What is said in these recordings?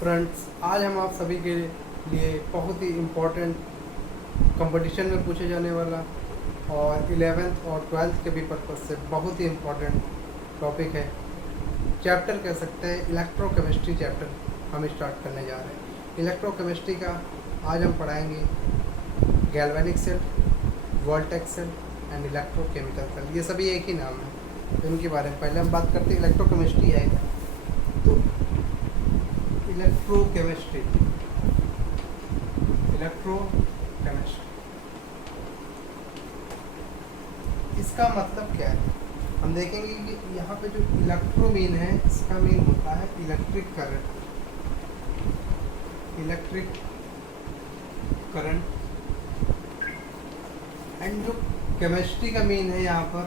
Friends, आज हम आप सभी के लिए बहुत ही इम्पोर्टेंट कंपटीशन में पूछे जाने वाला और 11th और 12th के भी पर्पज़ से बहुत ही इम्पोर्टेंट टॉपिक है। चैप्टर कह सकते हैं, इलेक्ट्रोकेमिस्ट्री चैप्टर हम स्टार्ट करने जा रहे हैं। इलेक्ट्रोकेमिस्ट्री का आज हम पढ़ाएंगे galvanic cell, voltaic cell and electrochemical cell. ये सभी एक ही नाम है। इनके बारे में पहले हम बात करते हैं इलेक्ट्रोकेमिस्ट्री है क्या। तो इलेक्ट्रोकेमिस्ट्री इसका मतलब क्या है, हम देखेंगे कि यहाँ पे जो इलेक्ट्रो मीन है, इसका मीन होता है इलेक्ट्रिक करंट एंड जो केमिस्ट्री का मीन है, यहाँ पर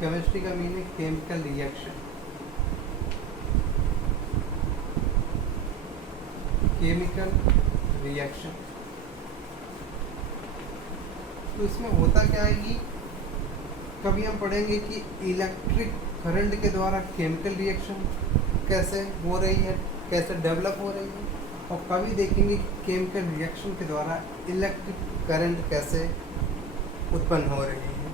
केमिस्ट्री का मीन है केमिकल रिएक्शन। तो इसमें होता क्या है कि कभी हम पढ़ेंगे कि इलेक्ट्रिक करंट के द्वारा केमिकल रिएक्शन कैसे हो रही है, कैसे डेवलप हो रही है, और कभी देखेंगे केमिकल रिएक्शन के द्वारा इलेक्ट्रिक करंट कैसे उत्पन्न हो रही है।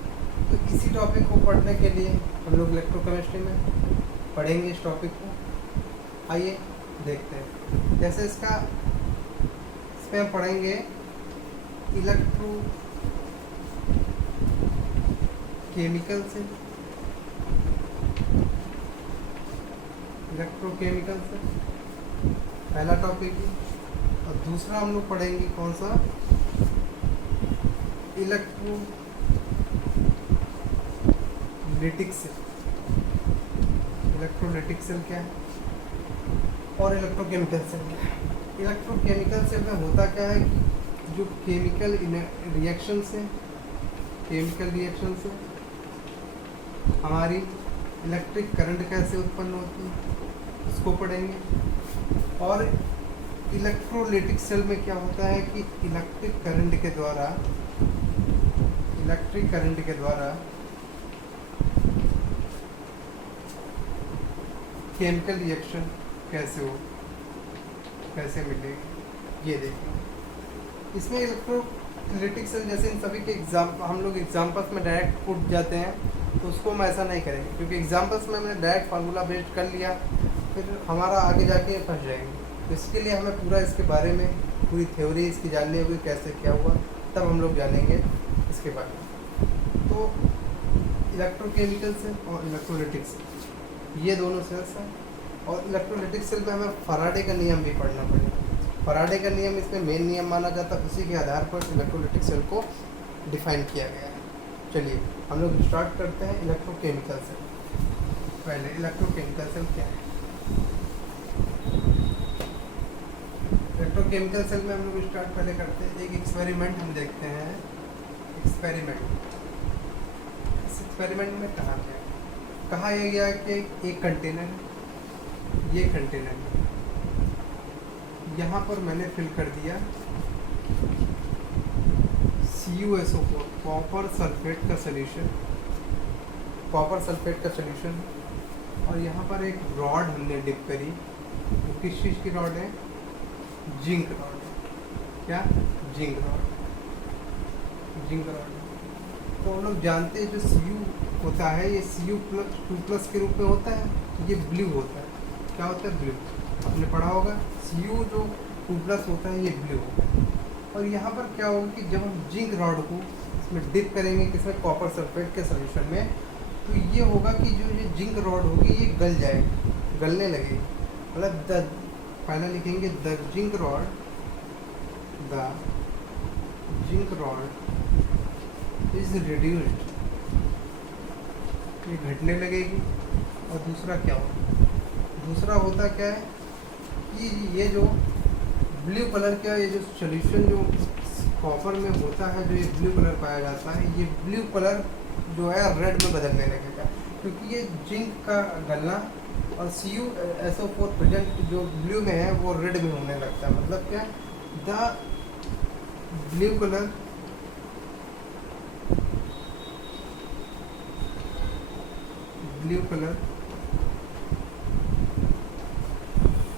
तो इसी टॉपिक को पढ़ने के लिए हम लोग इलेक्ट्रोकेमिस्ट्री में पढ़ेंगे इस टॉपिक को। आइए देखते हैं। जैसे इसमें हम पढ़ेंगे इलेक्ट्रोकेमिकल से पहला टॉपिक है, और दूसरा हम लोग पढ़ेंगे कौन सा, इलेक्ट्रोलिटिक सेल क्या है और इलेक्ट्रोकेमिकल सेल क्या है। इलेक्ट्रोकेमिकल सेल में होता क्या है कि जो केमिकल रिएक्शन से हमारी इलेक्ट्रिक करंट कैसे उत्पन्न होती है, इसको पढ़ेंगे। और इलेक्ट्रोलिटिक सेल में क्या होता है कि इलेक्ट्रिक करंट के द्वारा केमिकल रिएक्शन कैसे मिलेगी, ये देखेंगे। इसमें इलेक्ट्रोलिटिक सेल जैसे इन सभी के हम लोग एग्जाम्पल्स में डायरेक्ट उठ जाते हैं, तो उसको हम ऐसा नहीं करेंगे, क्योंकि एग्जाम्पल्स में हमने डायरेक्ट फार्मूला बेस्ड कर लिया, फिर हमारा आगे जाके फंस जाएंगे। तो इसके लिए हमें पूरा इसके बारे में पूरी थ्योरी इसकी जाननी होगी, कैसे क्या हुआ, तब हम लोग जानेंगे इसके बारे में। तो इलेक्ट्रोकेमिकल सेल और इलेक्ट्रोलिटिक सेल ये दोनों सेल्स हैं। और इलेक्ट्रोलिटिक सेल में हमें फैराडे का नियम भी पढ़ना पड़ेगा। फैराडे का नियम इसमें मेन नियम माना जाता है, उसी के आधार पर इलेक्ट्रोलिटिक सेल को डिफाइन किया गया है। चलिए हम लोग स्टार्ट करते हैं इलेक्ट्रोकेमिकल सेल। पहले इलेक्ट्रोकेमिकल सेल क्या है। इलेक्ट्रोकेमिकल सेल में हम लोग स्टार्ट पहले करते हैं, एक एक्सपेरिमेंट हम देखते हैं। इस एक्सपेरिमेंट में कहा यह गया कि एक कंटेनर, ये कंटेनर यहाँ पर मैंने फिल कर दिया CuSO4 कॉपर सल्फेट का सॉल्यूशन, और यहाँ पर एक रॉड हमने डिप करी। तो किस चीज़ की रॉड है, जिंक रॉड। क्या, जिंक रॉड। तो हम लोग जानते हैं जो Cu होता है, ये Cu+2+ के रूप में होता है, ये ब्लू होता है। क्या होता है, ब्लू। आपने पढ़ा होगा Cu जो 2+ होता है, ये ब्लू होता है। और यहाँ पर क्या होगा कि जब हम जिंक रॉड को इसमें डिप करेंगे, किसमें, कॉपर सल्फेट के सॉल्यूशन में, तो ये होगा कि जो ये जिंक रॉड होगी ये गल जाएगी, गलने लगेगी। मतलब पहले लिखेंगे the zinc rod is reduced, ये घटने लगेगी। और दूसरा क्या होगा, दूसरा होता क्या है कि ये जो ब्लू कलर का ये जो सॉल्यूशन जो कॉपर में होता है, जो ये ब्लू कलर पाया जाता है, ये ब्लू कलर जो है रेड में बदलने लगेगा, क्योंकि ये जिंक का गलना और CuSO4 प्रेजेंट जो ब्लू में है वो रेड में होने लगता है। मतलब क्या, the blue colour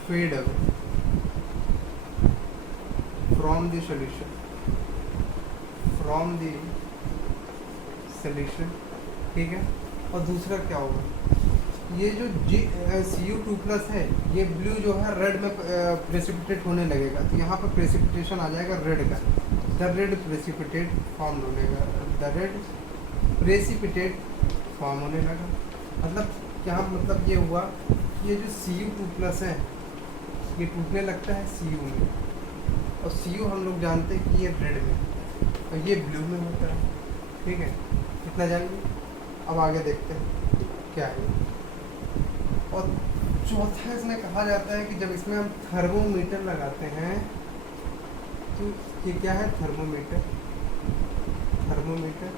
fade away, from the solution, from the solution, ठीक है। और दूसरा क्या होगा, ये जो Cu2+ है, ये ब्लू जो है रेड में प्रेसिपिटेट होने लगेगा, तो यहाँ पर प्रेसिपिटेशन आ जाएगा रेड का, द रेड प्रेसिपिटेट फॉर्म होने लगा, द रेड प्रेसिपिटेट फॉर्म होने लगा। मतलब क्या, मतलब ये हुआ कि ये जो Cu2+ है ये टूटने लगता है Cu में, और Cu हम लोग जानते हैं कि ये रेड में और ये ब्लू में होता है, ठीक है। इतना जानिए, अब आगे देखते हैं क्या है। और चौथा इसमें कहा जाता है कि जब इसमें हम थर्मोमीटर लगाते हैं, तो ये क्या है, थर्मोमीटर, थर्मोमीटर,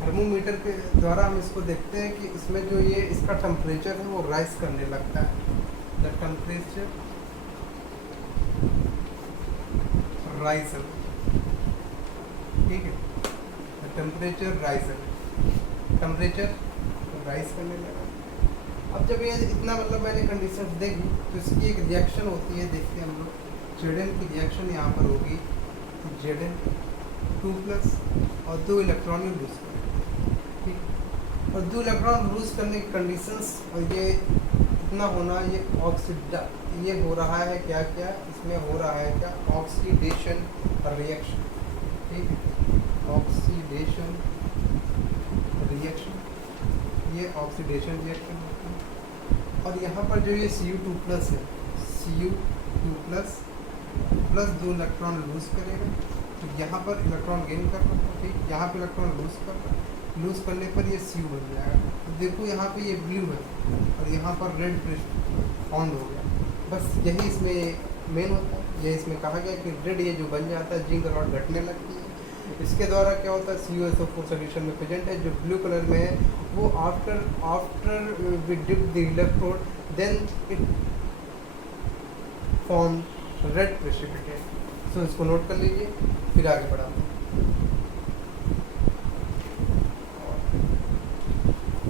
थर्मोमीटर के द्वारा हम इसको देखते हैं कि इसमें जो ये इसका टेम्परेचर है वो राइज करने लगता है, द टेम्परेचर राइजर, ठीक है, the temperature riser, temperature rise करने लगा। अब जब ये इतना मतलब मैंने कंडीशंस देखी, तो इसकी एक रिएक्शन होती है, देखते हैं हम लोग। Zn की रिएक्शन यहाँ पर होगी, Zn2+ और 2 इलेक्ट्रॉन लूज करें, ठीक। और 2 इलेक्ट्रॉन लूज करने की कंडीशंस, और ये इतना होना, ये ऑक्सीडा, ये हो रहा है क्या क्या, इसमें हो रहा है क्या, ऑक्सीडेशन रिएक्शन, ठीक है, ऑक्सीडेशन रिएक्शन, ये ऑक्सीडेशन रिएक्शन होता है। और यहाँ पर जो ये Cu2+ है, Cu2+ प्लस 2 इलेक्ट्रॉन लूज करेगा, तो यहाँ पर इलेक्ट्रॉन गेन कर रहा है, ठीक, यहाँ पे इलेक्ट्रॉन लूज कर रहा है, लूज करने पर ये Cu बन जाएगा। तो देखो यहाँ पे ये ब्लू है और यहाँ पर रेड फाउंड हो गया, बस यही इसमें मेन होता है। ये इसमें कहा गया कि रेड ये जो बन जाता है, जिंक रॉड घटने लगती है, इसके द्वारा क्या होता है, CuSO4 सोल्यूशन में प्रेजेंट है, जो ब्लू कलर में है, वो after we dip the electrode then it form red precipitate. So इसको नोट कर लीजिए, फिर आगे बढ़ाते हैं।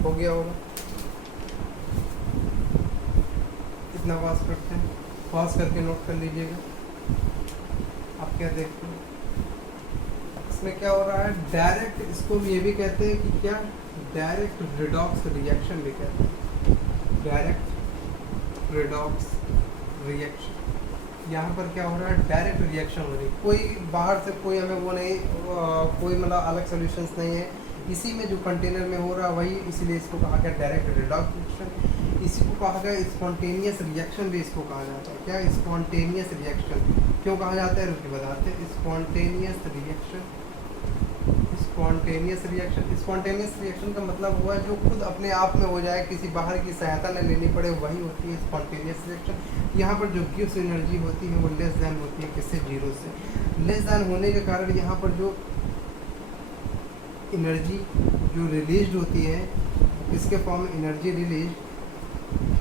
हो गया होगा, इतना पास करते हैं, पास करके नोट कर लीजिएगा। आप क्या देखते हैं, इसमें क्या हो रहा है, डायरेक्ट, इसको ये भी कहते हैं कि क्या, डायरेक्ट रिडॉक्स रिएक्शन भी कहते हैं, डायरेक्ट रिडॉक्स रिएक्शन। यहाँ पर क्या हो रहा है, डायरेक्ट रिएक्शन हो रही है, कोई बाहर से कोई हमें वो नहीं, कोई मतलब अलग सॉल्यूशंस नहीं है, इसी में जो कंटेनर में हो रहा है वही, इसलिए इसको कहा गया डायरेक्ट रिडॉक्स रिएक्शन। इसी को कहा गया स्पॉन्टेनियस रिएक्शन भी इसको कहा जाता है। क्या, स्पॉन्टेनियस रिएक्शन क्यों कहा जाता है, रुकिए बताते हैं। Spontaneous reaction, spontaneous reaction, spontaneous reaction का मतलब हुआ जो खुद अपने आप में हो जाए, किसी बाहर की सहायता न लेनी पड़े, वही होती है स्पॉन्टेनियस रिएक्शन। यहाँ पर जो गिव्स एनर्जी होती है वो लेस दैन होती है, किससे, 0 से। लेस दैन होने के कारण यहाँ पर जो एनर्जी जो रिलीज होती है, किसके फॉर्म में एनर्जी रिलीज,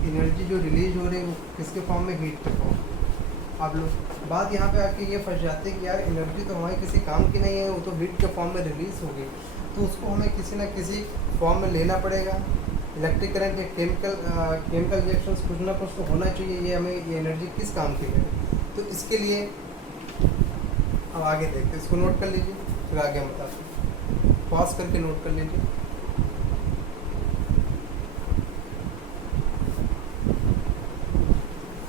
एनर्जी जो रिलीज हो रही है वो किसके फॉर्म में, हीट के फॉर्म। आप लोग बात यहाँ पे आके ये फंस जाते हैं कि यार एनर्जी तो हमारे किसी काम की नहीं है, वो तो हीट के फॉर्म में रिलीज होगी, तो उसको हमें किसी ना किसी फॉर्म में लेना पड़ेगा। इलेक्ट्रिक करंट या केमिकल रिएक्शंस कुछ ना कुछ तो होना चाहिए, ये हमें ये एनर्जी किस काम की है। तो इसके लिए अब आगे देखते हैं, इसको नोट कर लीजिए, फिर आगे हम बताते हैं, पॉज करके नोट कर लीजिए।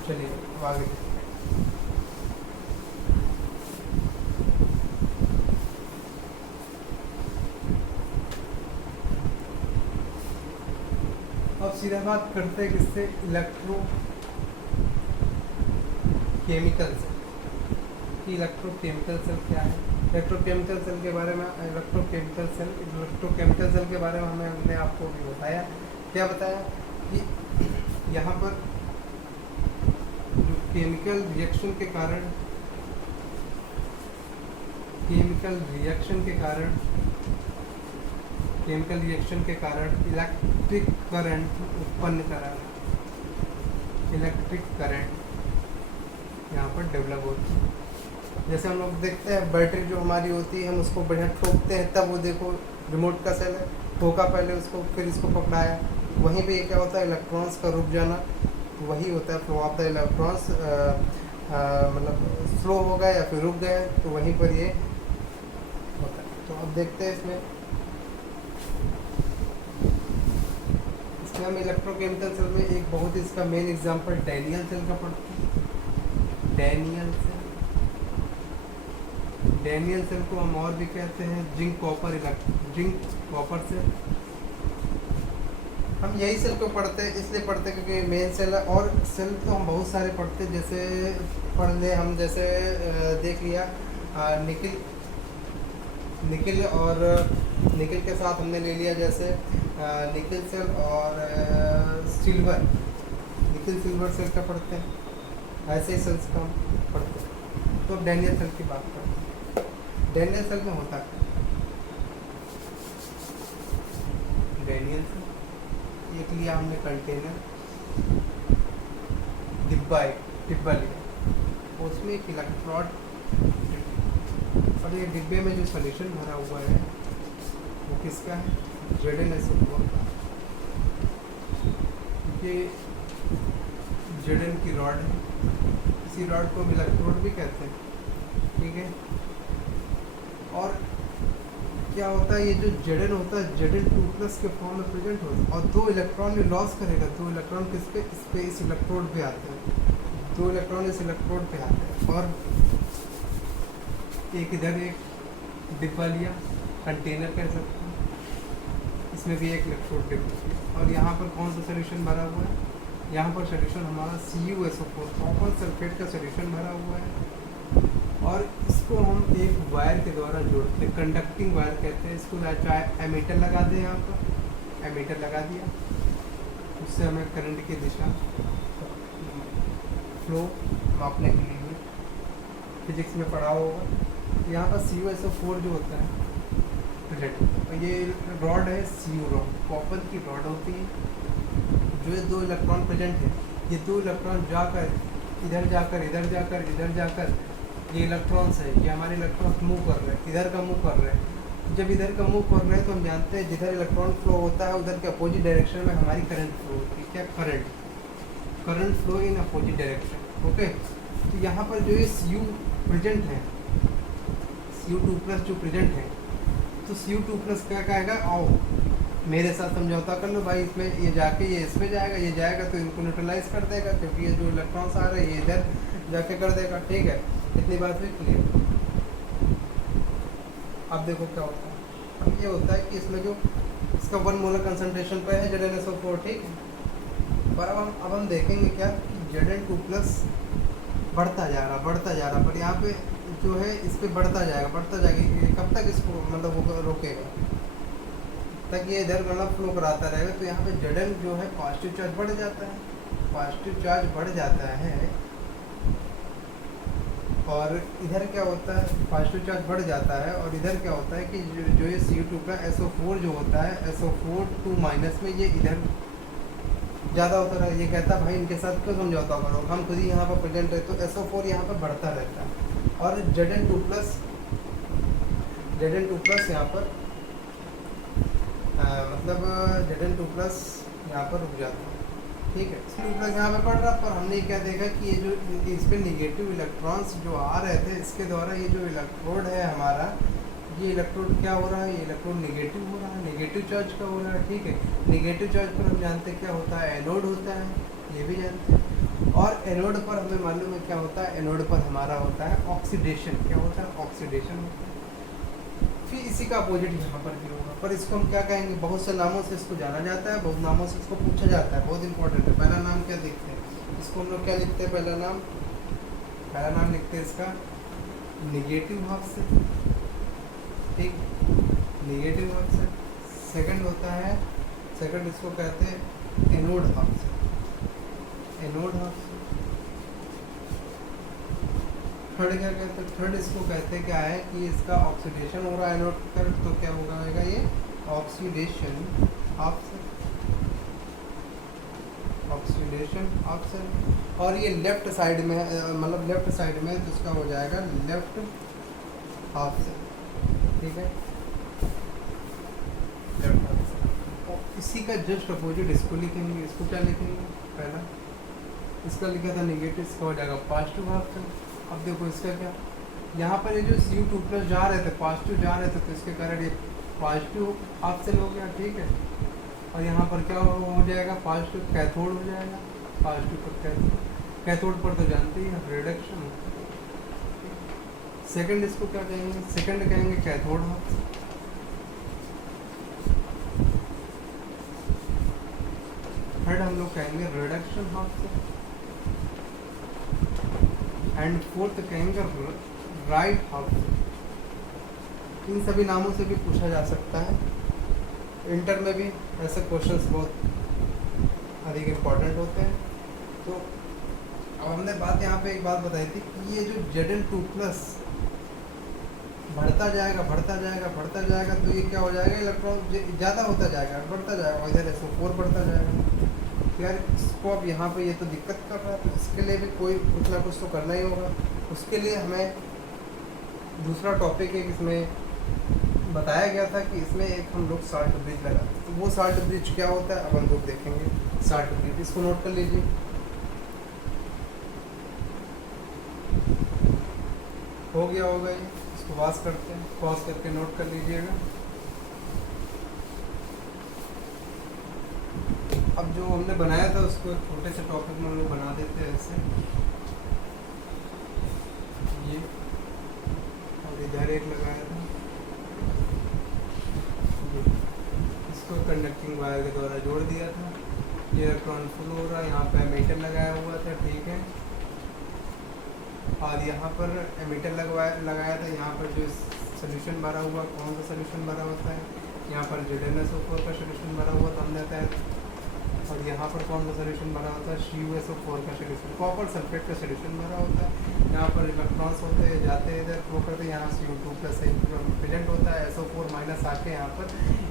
चलिए अब आगे देखते हैं। अब सीधा बात करते हैं किससे, इलेक्ट्रोकेमिकल सेल। कि इलेक्ट्रोकेमिकल सेल क्या है, इलेक्ट्रोकेमिकल सेल के बारे में, इलेक्ट्रोकेमिकल सेल के बारे में हमने आपको भी बताया। क्या बताया कि यहाँ पर जो केमिकल रिएक्शन के कारण, केमिकल रिएक्शन के कारण इलेक्ट्रिक करंट उत्पन्न कराना, इलेक्ट्रिक करंट यहाँ पर डेवलप होती है। जैसे हम लोग देखते हैं बैटरी जो हमारी होती है, हम उसको बढ़िया ठोकते हैं, तब वो देखो रिमोट का सेल है, ठोका पहले उसको, फिर इसको पकड़ाया, वहीं पे ये क्या होता है, इलेक्ट्रॉन्स का रुक जाना, तो वही होता है फ्लो ऑफ द इलेक्ट्रॉन्स मतलब स्लो हो गया या फिर रुक गया, तो वहीं पर ये होता है। तो अब देखते हैं इसमें हम इलेक्ट्रोकेमिकल सेल में एक बहुत ही इसका मेन एग्जांपल डैनियल सेल का पढ़ते हैं। डैनियल सेल को हम और भी कहते हैं जिंक कॉपर सेल। हम यही सेल को पढ़ते हैं, इसलिए पढ़ते हैं क्योंकि मेन सेल है। और सेल तो हम बहुत सारे पढ़ते हैं, जैसे पढ़ ले हम, जैसे देख लिया निकिल और निकिल के साथ हमने ले लिया जैसे निकिल सेल और निकिल सिल्वर सेल का पढ़ते हैं, ऐसे ही सेल्स का हम पढ़ते हैं। तो डैनियल सेल की बात करते हैं। डैनियल सेल में होता क्या? डैनियल सेल एक लिया हमने कंटेनर, डिब्बा लिया, उसमें एक इलेक्ट्रोड, और ये डिब्बे में जो सॉल्यूशन भरा हुआ है वो किसका है? ZnSO4 का। ये Zn की रॉड है, इसी रॉड को हम इलेक्ट्रोड भी कहते हैं, ठीक है। और क्या होता है, ये जो Zn होता है Zn2+ के फॉर्म में प्रेजेंट होता है, और 2 इलेक्ट्रॉन ये लॉस करेगा। 2 इलेक्ट्रॉन किस पे? इस इलेक्ट्रोड पे आते हैं। 2 इलेक्ट्रॉन इस इलेक्ट्रोड पे आते हैं, और एक इधर एक डिब्बा लिया, कंटेनर कह सकते हैं, इसमें भी एक इलेक्ट्रोड डिब्बा, और यहाँ पर कौन सा सोल्यूशन भरा हुआ है? यहाँ पर सोल्यूशन हमारा CuSO4 कॉपर सल्फेट का सोल्यूशन भरा हुआ है। और इसको हम एक वायर के द्वारा जोड़ते हैं, कंडक्टिंग वायर कहते हैं इसको। चाहे एमीटर लगा दें, यहाँ पर एमीटर लगा दिया, उससे हमें करंट की दिशा, फ्लो मापने के लिए फिजिक्स में पढ़ा होगा। यहाँ पर CuSO4 जो होता है प्रेजेंट, और ये रॉड है CU रॉड, कॉपर की रॉड होती है, जो ये 2 इलेक्ट्रॉन प्रेजेंट है। ये 2 इलेक्ट्रॉन जाकर इधर जाकर ये इलेक्ट्रॉन्स है, ये हमारे इलेक्ट्रॉन्स मूव कर रहे हैं, इधर का मूव कर रहे हैं। जब इधर का मूव कर रहे हैं तो हम जानते हैं जिधर इलेक्ट्रॉन फ्लो होता है उधर के अपोजिट डायरेक्शन में हमारी करंट फ्लो होती है। क्या? Current flow in opposite direction, okay. तो यहाँ पर जो ये Cu प्रेजेंट है, Cu2+ जो प्रेजेंट है, तो Cu2+ क्या कहेगा? आओ मेरे साथ समझौता कर लो भाई, इसमें ये जाके ये इसमें जाएगा, ये जाएगा तो इनको न्यूट्रलाइज कर देगा, क्योंकि ये जो इलेक्ट्रॉन्स आ रहे हैं ये इधर जाके कर देगा, ठीक है। इतनी बात हुई क्लियर। अब देखो क्या होता है। अब ये होता है कि इसमें जो इसका 1 मोलर कंसंट्रेशन पे है ZnSO4, ठीक है। पर अब हम देखेंगे क्या कि Zn2+ बढ़ता जा रहा, पर यहाँ पे जो है इस पर बढ़ता जाएगा। ये कब तक इसको मतलब वो रोकेगा? तक ये इधर मतलब फ्लो कराता रहेगा। तो यहाँ पे Zn जो है पॉजिटिव चार्ज बढ़ जाता है, और इधर क्या होता है? पॉजिटिव चार्ज बढ़ जाता है, और इधर क्या होता है कि जो ये Cu2 का SO4 जो होता है, SO4 2- में ये इधर ज़्यादा होता है। ये कहता है भाई इनके साथ क्यों समझौता करो, हम खुद ही यहाँ पर प्रेजेंट है। तो SO4 यहाँ पर बढ़ता रहता है, और Zn2+ यहाँ पर मतलब Zn2+ यहाँ पर रुक जाता है, ठीक है। Cu2+ यहाँ पे पढ़ रहा, पर हमने क्या देखा कि ये जो इस पर निगेटिव इलेक्ट्रॉन्स जो आ रहे थे, इसके द्वारा ये जो इलेक्ट्रोड है हमारा, ये इलेक्ट्रोड क्या हो रहा है? ये इलेक्ट्रोड निगेटिव हो रहा है, निगेटिव चार्ज का हो रहा है, ठीक है। निगेटिव चार्ज पर हम जानते हैं क्या होता है? एनोड होता है, ये भी जानते हैं। और एनोड पर हमें मालूम है क्या होता है? एनोड पर हमारा होता है ऑक्सीडेशन। क्या होता है? ऑक्सीडेशन होता है। फिर इसी का अपोजिट यहाँ पर भी होगा, पर इसको हम क्या कहेंगे? बहुत से नामों से इसको जाना जाता है, बहुत नामों से इसको पूछा जाता है, बहुत इंपॉर्टेंट है। पहला नाम क्या देखते हैं? इसको हम लोग क्या लिखते हैं? पहला नाम लिखते हैं इसका निगेटिव हाफ से, ठीक, निगेटिव हाफ से। सेकंड होता है, सेकंड इसको कहते हैं एनोड हाफ से, एनोड हाफ से। थर्ड क्या कहते हैं? थर्ड इसको कहते हैं क्या है कि इसका ऑक्सीडेशन हो रहा है एनोड पर, तो क्या होगा? ये ऑक्सीडेशन हाफ से, ऑक्सीडेशन हाफ से। और ये लेफ्ट साइड में मतलब लेफ्ट साइड में जिसका हो जाएगा लेफ्ट हाफ से, ठीक है, लेफ्ट हाफ से। और इसी का जस्ट अपोजिट इसको लिखेंगे। इसको क्या लिखेंगे? पहला इसका लिखा था नेगेटिव, इसका हो जाएगा पॉजिटिव हाफ सेल। अब देखो इसका क्या, यहाँ पर ये जो Cu2+ जा रहे थे, पॉजिटिव जा रहे थे, तो इसके कारण ये पॉजिटिव हाफ सेल हो गया, ठीक है। और यहाँ पर क्या हो जाएगा, पॉजिटिव कैथोड हो जाएगा, पॉजिटिव पर कैथोड, कैथोड पर तो जानते ही हैं रिडक्शन। सेकंड इसको क्या कहेंगे, सेकंड कहेंगे कैथोड हाफ सेल। थर्ड हम लोग कहेंगे reduction half cell. And fourth कहेंगे राइट हाफ सेल। इन सभी नामों से भी पूछा जा सकता है, इंटर में भी ऐसे क्वेश्चंस बहुत अधिक इम्पोर्टेंट होते हैं। तो अब हमने बात यहाँ पे एक बात बताई थी कि ये जो Zn2+ बढ़ता जाएगा बढ़ता जाएगा बढ़ता जाएगा, तो ये क्या हो जाएगा, इलेक्ट्रॉन ज़्यादा होता जाएगा, बढ़ता जाएगा, और इधर SO4 बढ़ता जाएगा। यार इसको अब यहाँ पे ये तो दिक्कत कर रहा है, तो इसके लिए भी कोई कुछ ना कुछ तो करना ही होगा। उसके लिए हमें दूसरा टॉपिक एक इसमें बताया गया था कि इसमें एक हम लोग साल्ट ब्रिज लगाते हैं। तो वो साल्ट ब्रिज क्या होता है अब हम लोग देखेंगे। साल्ट ब्रिज, इसको नोट कर लीजिए। हो गया होगा ये, इसको पॉज करते हैं, पॉज करके नोट कर लीजिएगा। अब जो हमने बनाया था उसको एक छोटे से टॉपिक में हम लोग बना देते हैं ऐसे, ये, और इधर एक लगाया था, ये इसको कंडक्टिंग वायर के द्वारा जोड़ दिया था। ये इलेक्ट्रॉन फ्लो हो रहा है, यहाँ पे एमीटर लगाया हुआ था, ठीक है। और यहाँ पर एमीटर लगाया था, यहाँ पर जो सोल्यूशन भरा हुआ, कौन सा सोल्यूशन भरा होता है, यहाँ पर ZnSO4 का सोल्यूशन भरा हुआ था हमने बताया। और यहाँ पर कौन सा सोल्यूशन भरा होता है, CuSO4 का सोल्यूशन, कॉपर सल्फेट का सोल्यूशन भरा होता है। यहाँ पर इलेक्ट्रॉन्स होते हैं, जाते हैं इधर, फ्लो करते हैं, यहाँ Cu2+ प्रेजेंट होता है, SO4- आके यहाँ पर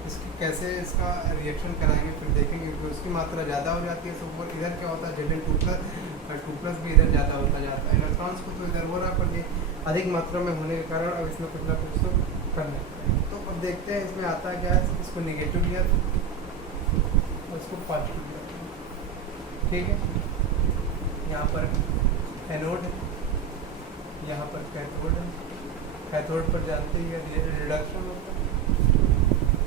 इसकी कैसे इसका रिएक्शन कराएंगे फिर देखेंगे, क्योंकि उसकी मात्रा ज़्यादा हो जाती है SO4। इधर क्या होता है, Zn2+ भी इधर ज़्यादा होता जाता है, इलेक्ट्रॉन्स को तो इधर हो रहा है, पर ये अधिक मात्रा में होने के कारण अब इसमें कुछ ना कुछ तो करना है। तो अब देखते हैं इसमें आता क्या है। इसको निगेटिव लिया और इसको पॉजिटिव लिया, ठीक है। यहाँ पर एनोड है, यहाँ पर कैथोड है, कैथोड पर जानते ही रिडक्शन होता है।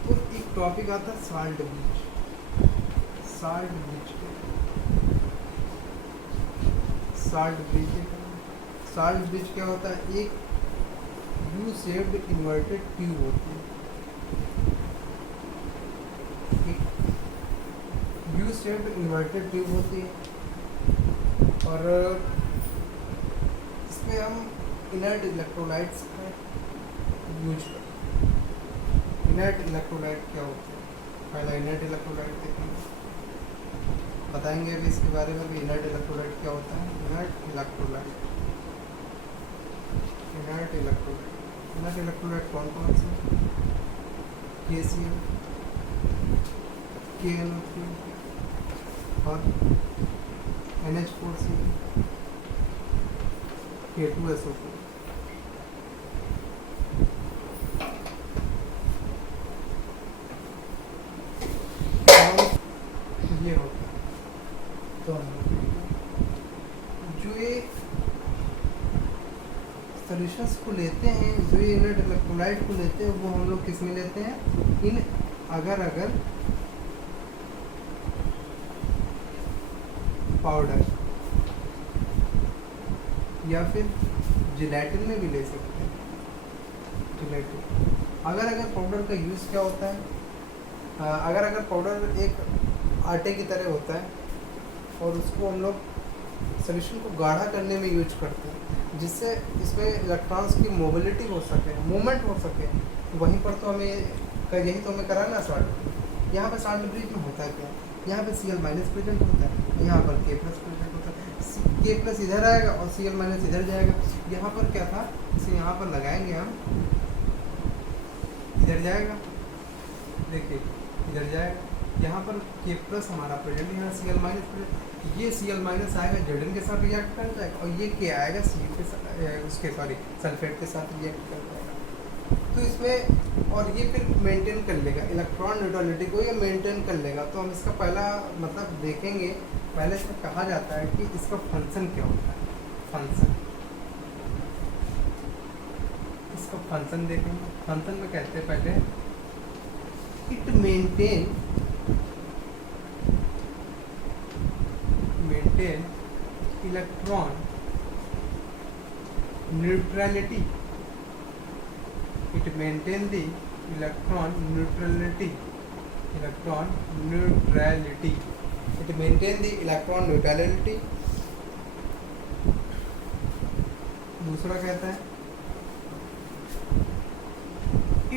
तो एक टॉपिक आता है salt bridge. Salt bridge salt bridge salt bridge क्या होता है, एक यू शेप्ड इन्वर्टेड ट्यूब होती है, एक यू शेप्ड इन्वर्टेड ट्यूब होती है, और इसमें हम इनर्ट इलेक्ट्रोलाइट्स का यूज करते हैं। इनर्ट इलेक्ट्रोलाइट क्या होते हैं, पहला इनर्ट इलेक्ट्रोलाइट देखेंगे, बताएंगे अभी इसके बारे में भी। इनर्ट इलेक्ट्रोलाइट क्या होता है, इनर्ट इलेक्ट्रोलाइट कौन कौन से, KCl, KNO3 और NH4Cl, K2SO4। ये होता है। तो जो ये सॉल्यूशंस को लेते हैं, जो ये इनर्ट इलेक्ट्रोलाइट को लेते हैं, वो हम लोग किस में लेते हैं, इन अगर पाउडर या फिर जिलेटिन में भी ले सकते हैं। जिलेटिन अगर पाउडर का यूज़ क्या होता है, अगर पाउडर एक आटे की तरह होता है और उसको हम लोग सोल्यूशन को गाढ़ा करने में यूज करते हैं, जिससे इसमें इलेक्ट्रॉन्स की मोबिलिटी हो सके, मूवमेंट हो सके। वहीं पर तो हमें यही तो हमें कराना है साल्ट। यहाँ पर साल्ट ब्रिज में होता है क्या, यहाँ पे Cl- प्रेजेंट होता है, यहाँ पर K+ प्रेजेंट होता है। K+ इधर आएगा और Cl- इधर जाएगा। यहाँ पर क्या था, इसे यहाँ पर लगाएंगे हम, इधर जाएगा, देखिए इधर जाएगा, यहाँ पर K+ हमारा प्रेजेंट, यहाँ Cl- प्रेजेंट, ये Cl- आएगा Zn के साथ रिएक्ट कर जाएगा, और ये K आएगा सल्फेट के साथ रिएक्ट कर जाएगा। तो इसमें और ये फिर मेंटेन कर लेगा, इलेक्ट्रॉन न्यूट्रलिटी को ये मेंटेन कर लेगा। तो हम इसका पहला मतलब देखेंगे पहले इसमें कहा जाता है कि इसका फंक्शन क्या होता है। फंक्शन, इसका फंक्शन देखेंगे। फंक्शन में कहते हैं पहले it maintain electron neutrality. It maintain the electron neutrality. Electron neutrality, it maintain the electron neutrality. दूसरा कहता है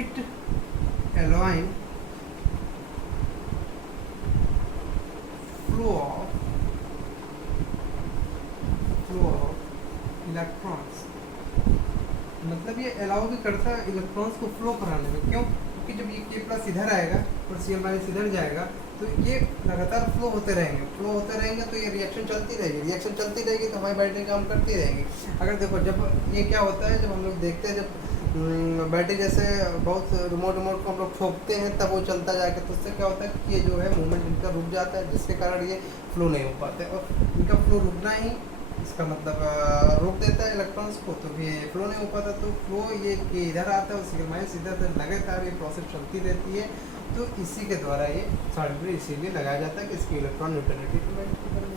it align flow of electrons. मतलब ये अलाउ भी करता है इलेक्ट्रॉन्स को फ्लो कराने में। क्यों? क्योंकि जब ये के प्लस इधर आएगा और सी माइनस इधर जाएगा तो ये लगातार फ्लो होते रहेंगे तो ये रिएक्शन चलती रहेगी तो हमारी बैटरी काम करती रहेगी। अगर देखो जब ये क्या होता है, जब हम लोग देखते हैं जब बैटरी जैसे बहुत रिमोट को हम लोग ठोकते हैं तब वो चलता जाएगा, तो उससे क्या होता है कि ये जो है मूवमेंट इनका रुक जाता है, जिसके कारण ये फ्लो नहीं हो पाते। और इनका फ्लो रुकना ही इसका मतलब रोक देता है इलेक्ट्रॉन्स को, तो ये फ्लो नहीं हो पाता। तो फ्लो ये कि इधर आता है और माइनस इधर लगातार ये प्रोसेस चलती रहती है। तो इसी के द्वारा ये सॉल्यूशन इसीलिए लगाया जाता है कि इसकी इलेक्ट्रॉन न्यूट्रलिटी को मेंटेन करना।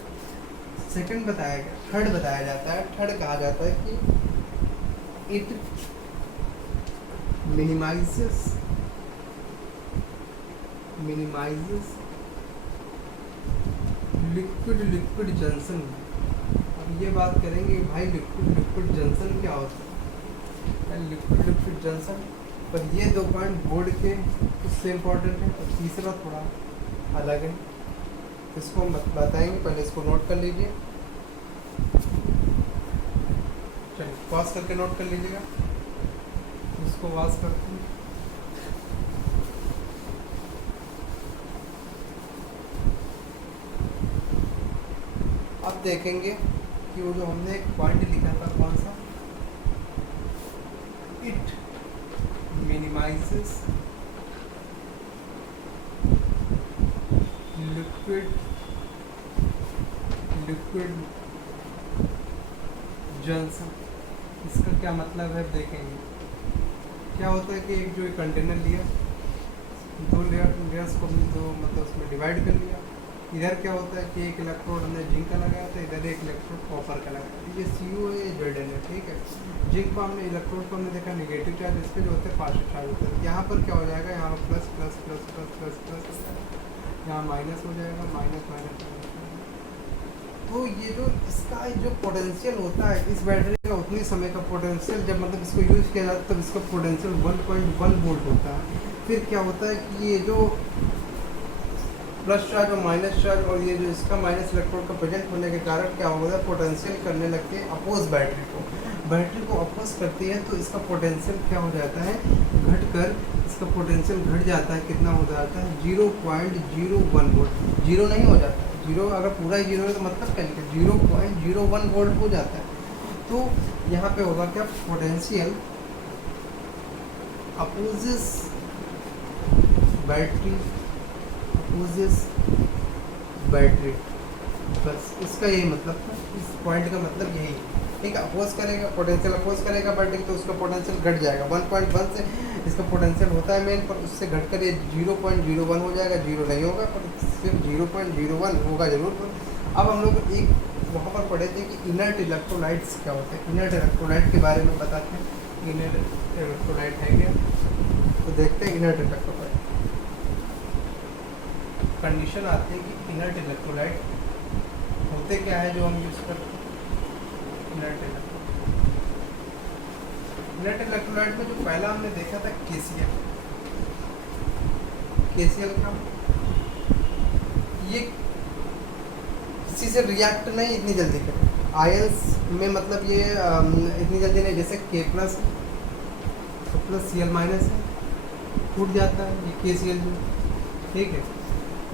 सेकंड बताया गया, थर्ड बताया जाता है। थर्ड कहा जाता है कि इट मिनिमाइजेस लिक्विड जंक्शन। अब ये बात करेंगे भाई लिक्विड जंक्शन क्या होता है। लिक्विड जंक्शन पर ये दो पॉइंट बोर्ड के उससे इम्पोर्टेंट है और तीसरा थोड़ा अलग है, इसको हम बताएंगे। पहले इसको नोट कर लीजिए, चलिए पॉज करके नोट कर लीजिएगा। इसको पॉज करते हैं। अब देखेंगे कि वो जो हमने एक पॉइंट लिखा था कौन सा, इट मिनिमाइजेस लिक्विड जंक्शन। इसका क्या मतलब है देखेंगे। क्या होता है कि एक जो कंटेनर लिया, दो लेयर्स को दो मतलब उसमें डिवाइड कर लिया। इधर क्या होता है कि एक इलेक्ट्रोड हमने जिंक का लगाया था, इधर एक इलेक्ट्रोड कॉपर का लगाया। ये CO है, ये Zn है, ठीक है। जिंक को हमने इलेक्ट्रोड को हमने देखा नेगेटिव चार्ज, इस पर जो होते हैं पॉजिटिव चार्ज होते हैं। यहाँ पर क्या हो जाएगा, यहाँ पर plus plus plus plus plus plus हो जाएगा, यहाँ माइनस हो जाएगा, माइनस माइनस माइनस। तो ये जो इसका जो पोटेंशियल होता है इस बैटरी का, उतनी समय का पोटेंशियल जब मतलब इसको यूज़ किया जाता है तब इसका पोटेंशियल 1.1 वोल्ट होता है। फिर क्या होता है कि ये जो प्लस चार्ज और माइनस चार्ज और ये जो इसका माइनस इलेक्ट्रोड का प्रेजेंट होने के कारण क्या होता है, पोटेंशियल करने लगती है अपोज बैटरी को अपोज करती है। तो इसका पोटेंशियल क्या हो जाता है, घटकर इसका पोटेंशियल घट जाता है। कितना हो जाता है, 0.01 वोल्ट। जीरो नहीं हो जाता, जीरो अगर पूरा ही जीरो है तो मतलब क्या लिखे, 0.01 वोल्ट हो जाता है। तो यहाँ पे होगा क्या, पोटेंशियल अपोजेस बैटरी, बस इसका यही मतलब था। इस पॉइंट का मतलब यही, ठीक है। अपोज करेगा, पोटेंशियल अपोज करेगा बैटरी, तो उसका पोटेंशियल घट जाएगा। 1.1 से इसका पोटेंशियल होता है मेन, पर उससे घटकर ये 0.01 हो जाएगा। जीरो नहीं होगा पर सिर्फ 0.01 होगा जरूर। अब हम लोग एक वहाँ पर पढ़े थे कि इनर्ट इलेक्ट्रोलाइट्स क्या होते हैं। इनर्ट इलेक्ट्रोलाइट के बारे में बताते हैं। इनर्ट इलेक्ट्रोलाइट है क्या, तो देखते हैं। इनर्ट इलेक्ट्रोलाइट कंडीशन आती है कि इनर्ट इलेक्ट्रोलाइट होते क्या है जो हम यूज़ करते हैं। इनर्ट इलेक्ट्रोलाइट में जो पहला हमने देखा था KCl का, ये किसी से रिएक्ट नहीं इतनी जल्दी करे। आयंस में मतलब ये इतनी जल्दी नहीं, जैसे K प्लस Cl माइनस है, टूट जाता है ये KCl, ठीक है।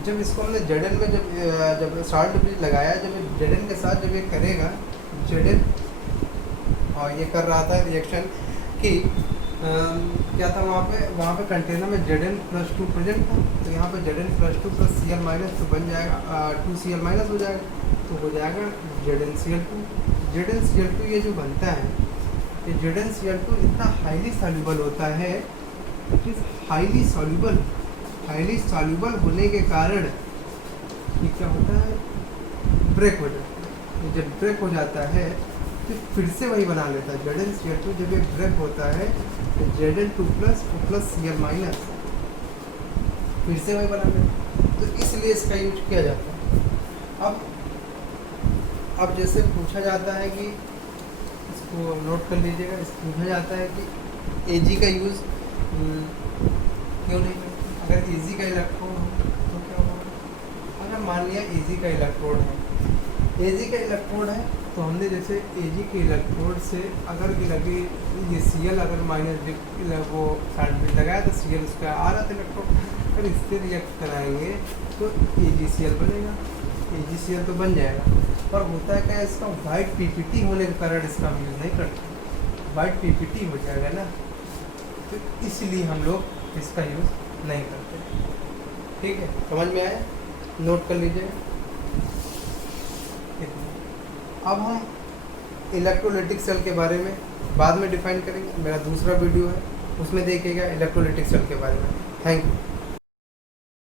जब इसको हमने Zn में जब साल्ट ब्रिज लगाया, जब Zn के साथ जब ये करेगा Zn और ये कर रहा था रिएक्शन कि क्या था वहाँ पे कंटेनर में Zn+2 प्रेजेंट था, तो यहाँ पे Zn+2 प्लस Cl माइनस तो बन जाएगा 2Cl माइनस हो जाएगा, तो हो जाएगा ZnCl2। ZnCl2 ये जो बनता है, ये ZnCl2 इतना हाईली सॉल्युबल होता है, इट इज़ हाईली सॉल्युबल होने के कारण ये क्या होता है, ब्रेक हो जाता है। जब ब्रेक हो जाता है तो फिर से वही बना लेता है ZnCl2। जब ये ब्रेक होता है तो Zn2 प्लस Cl माइनस फिर से वही बना लेता है, तो इसलिए इसका यूज किया जाता है। अब जैसे पूछा जाता है कि, इसको नोट कर लीजिएगा, पूछा जाता है कि Ag का यूज़ क्यों नहीं करते। अगर Ag का इलेक्ट्रोड हो तो क्या होगा, अगर मान लिया Ag का इलेक्ट्रोड है, Ag का इलेक्ट्रोड है तो हमने जैसे Ag के इलेक्ट्रोड से अगर लगे ये Cl अगर माइनस वो साइड लगाया तो Cl उसका आ रहा था इलेक्ट्रोड, अगर इससे रिएक्ट कराएंगे तो AgCl बनेगा, AgCl तो बन जाएगा। पर होता है क्या, इसका वाइट PPT होने के कारण इसका हम यूज़ नहीं करते, वाइट PPT हो जाएगा ना, तो इसलिए हम लोग इसका यूज़ नहीं करते। ठीक है, समझ में आया, नोट कर लीजिएगा। अब हम इलेक्ट्रोलाइटिक सेल के बारे में बाद में डिफाइन करेंगे, मेरा दूसरा वीडियो है उसमें देखिएगा इलेक्ट्रोलाइटिक सेल के बारे में। Thank you.